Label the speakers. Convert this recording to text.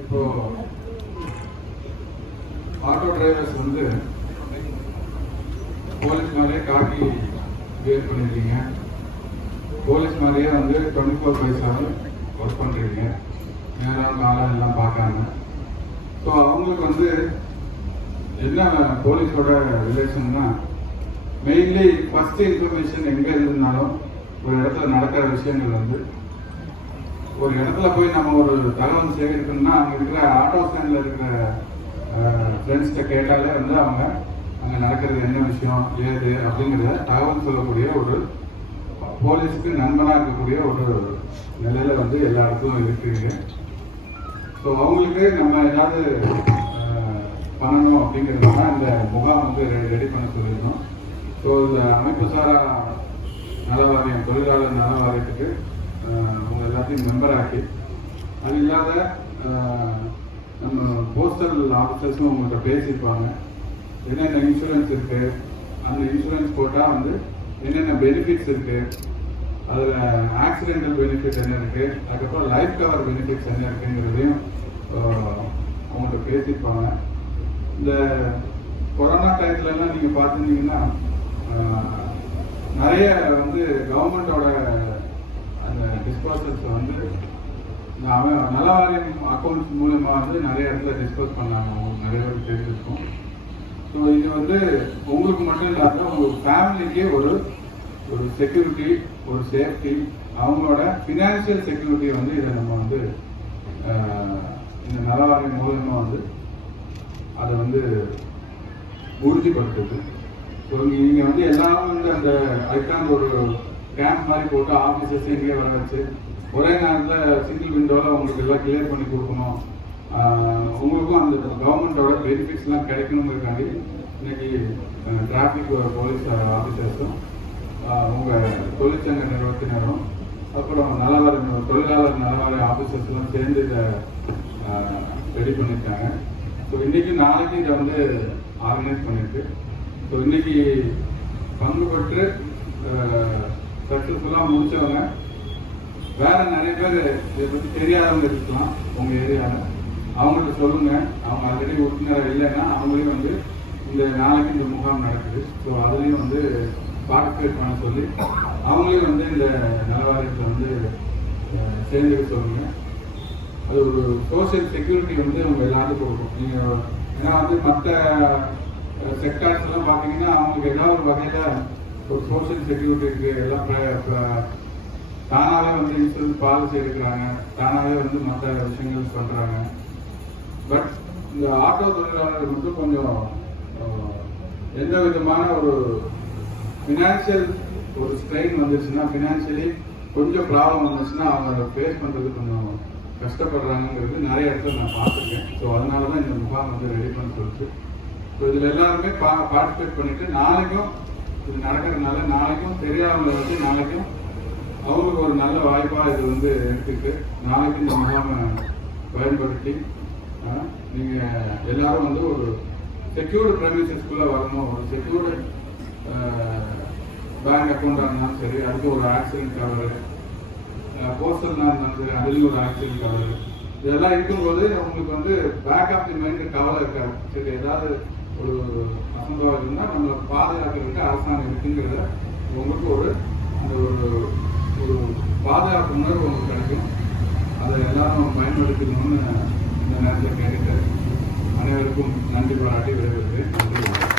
Speaker 1: இப்போ auto drivers வந்து police மாதிரியே காட்டி வேர் பண்ணிருக்கீங்க. போலீஸ் மாதிரியே வந்து twenty four by seven work பண்ணுறீங்க நேரம் காலம் எல்லாம் பார்க்காம. ஸோ அவங்களுக்கு வந்து என்ன போலீஸோட ரிலேஷன்னா மெயின்லி ஃபஸ்ட்டு இன்ஃபர்மேஷன் எங்கே இருந்ததுனாலும் ஒரு இடத்துல நடக்கிற விஷயங்கள் வந்து ஒரு இடத்துல போய் நம்ம ஒரு தகவல் சேகரிக்கணும்னா அங்கே இருக்கிற ஆட்டோ ஸ்டாண்டில் இருக்கிற ஃப்ரெண்ட்ஸ்கிட்ட கேட்டாலே வந்து அவங்க அங்கே நடக்கிறது என்ன விஷயம் ஏது அப்படிங்கிறத தகவல் சொல்லக்கூடிய ஒரு போலீஸுக்கு நண்பனாக இருக்கக்கூடிய ஒரு நிலையில் வந்து எல்லா இடத்துலும் இருக்குங்க ஸோ அவங்களுக்கு நம்ம ஏதாவது பண்ணணும் அப்படிங்கிறதுனால இந்த முகாம் வந்து ரெடி பண்ண சொல்லியிருந்தோம். ஸோ இந்த அமைப்பு சாரா நல வாரியம் தொழிலாளர் நல வாரியத்துக்கு எல்லாத்தையும் மெம்பர் அது இல்லாத நம்ம போஸ்டல் ஆஃபீஸர்ஸும் உங்கள்கிட்ட பேசியிருப்பாங்க. என்னென்ன இன்சூரன்ஸ் இருக்குது அந்த இன்சூரன்ஸ் போட்டால் வந்து என்னென்ன பெனிஃபிட்ஸ் இருக்கு அதில் ஆக்சிடென்டல் பெனிஃபிட் என்ன இருக்குது அதுக்கப்புறம் லைஃப் கவர் பெனிஃபிட்ஸ் என்ன இருக்குங்கிறதையும் அவங்கள்ட்ட பேசியிருப்பாங்க. இந்த கொரோனா டயத்துலலாம் நீங்கள் பார்த்துருந்தீங்கன்னா நிறைய வந்து கவர்மெண்ட்டோட டிஸ்போசல்ஸ் வந்து அவன் நலவாரியம் அக்கௌண்ட்ஸ் மூலயமா வந்து நிறைய இடத்துல டிஸ்கஸ் பண்ணாங்க. அவங்களுக்கு நிறைய பேர் தெரிஞ்சிருக்கும் ஸோ இது வந்து உங்களுக்கு மட்டும் இல்லாமல் உங்க ஃபேமிலிக்கே ஒரு ஒரு செக்யூரிட்டி ஒரு சேஃப்டி அவங்களோட ஃபினான்ஷியல் செக்யூரிட்டி வந்து இதை நம்ம வந்து இந்த நலவாரியம் மூலயமா வந்து அதை வந்து உறுதிப்படுத்துது. ஸோ நீங்கள் வந்து எல்லாமே வந்து அந்த அதுக்கான ஒரு கேம்ப் மாதிரி போட்டு ஆஃபீஸர்ஸ் எங்கேயே வர வச்சு ஒரே நேரத்தில் சிங்கிள் விண்டோவில் உங்களுக்கு எல்லாம் கிளியர் பண்ணி கொடுக்கணும். உங்களுக்கும் அந்த கவர்மெண்ட்டோட பெனிஃபிட்ஸ்லாம் கிடைக்கணுங்கிறதுக்காண்டி இன்னைக்கு டிராஃபிக் போலீஸ் ஆஃபீஸர்ஸும் உங்கள் தொழிற்சங்க நிறுவனத்தினரும் அப்புறம் நலவாரி தொழிலாளர் நலவாரி ஆஃபீஸர்ஸ்லாம் சேர்ந்து இதை ரெடி பண்ணியிருக்காங்க. ஸோ இன்னைக்கு நாளைக்கு இதை வந்து ஆர்கனைஸ் பண்ணியிருக்கு. ஸோ இன்னைக்கு பங்கு பெற்று சக்சஸ்ஃபுல்லாக முடித்தவங்க வேற நிறைய பேர் இதை பற்றி தெரியாதவங்க இருக்கலாம் உங்கள் ஏரியாவில் அவங்கள்ட்ட சொல்லுங்க. அவங்க ஆல்ரெடி உறுப்பினர் இல்லைன்னா அவங்களையும் வந்து இந்த நாளைக்கு இந்த முகாம் நடக்குது. ஸோ அதுலேயும் வந்து பார்ட்டிசிபேட் பண்ண சொல்லி அவங்களையும் வந்து இந்த நலவாரியத்தில் வந்து சேர்ந்துக்க சொல்லுங்க. அது ஒரு சோஷியல் செக்யூரிட்டி வந்து அவங்க எல்லாத்துக்கும் கொடுக்கும். நீங்கள் ஏன்னா வந்து மற்ற செக்டார்ஸ்லாம் பார்த்தீங்கன்னா அவங்களுக்கு ஏதாவது ஒரு வகையில் ஒரு சோஷியல் செக்யூரிட்டி இருக்குது எல்லாம் தானாகவே வந்து இன்சூரன்ஸ் பாலிசி எடுக்கிறாங்க. தானாகவே வந்து மற்ற விஷயங்கள் பண்ணுறாங்க பட் இந்த ஆட்டோ தொழிலாளர்கள் மட்டும் கொஞ்சம் எந்த விதமான ஒரு ஃபினான்ஷியல் ஒரு ஸ்ட்ரெயின் வந்துச்சுன்னா ஃபினான்ஷியலி கொஞ்சம் ப்ராப்ளம் வந்துச்சுன்னா அவங்க அதை ஃபேஸ் பண்ணுறது கொஞ்சம் கஷ்டப்படுறாங்கங்கிறது நிறைய இடத்துல நான் பார்த்துருக்கேன். ஸோ அதனால தான் இந்த முகாம் வந்து ரெடி பண்ண சொல்லிட்டு ஸோ இதில் எல்லாருமே பா பார்ட்டிசிபேட் பண்ணிவிட்டு நாளைக்கும் இது நடக்கிறதுனால நாளைக்கும் தெரியாதவங்களை வச்சு நாளைக்கும் அவங்களுக்கு ஒரு நல்ல வாய்ப்பாக இது வந்து இருக்குது நாளைக்கு இந்த முகாமை பயன்படுத்தி நீங்கள் எல்லாரும் வந்து ஒரு செக்யூர்டு ப்ரைமிசஸ்க்குள்ளே வரணும். ஒரு செக்யூர்டு பேங்க் அக்கௌண்ட்டாக இருந்தாலும் சரி அதுக்கு ஒரு ஆக்சிடென்ட் கவர் போஸ்டல்னா இருந்தாலும் சரி அதுலேயும் ஒரு ஆக்சிடென்ட் கவர் இதெல்லாம் இருக்கும்போது உங்களுக்கு வந்து பேக் ஆஃப் தி மைண்டு கவலை இருக்காது. சரி ஏதாவது ஒரு அசம்பாவம் இருந்தால் நம்மளை பாதுகாக்கிறதுக்கு அரசாங்கம் இருக்குங்கிறத உங்களுக்கு ஒரு அந்த ஒரு ஒரு பாதுகாப்பு உணர்வு உங்களுக்கு கிடைக்கும். அதை எல்லாரும் பயன்படுத்தணும்னு இந்த நேரத்தில் கேட்டுட்டு அனைவருக்கும் நன்றி பாராட்டி விடைபெறுகிறேன்.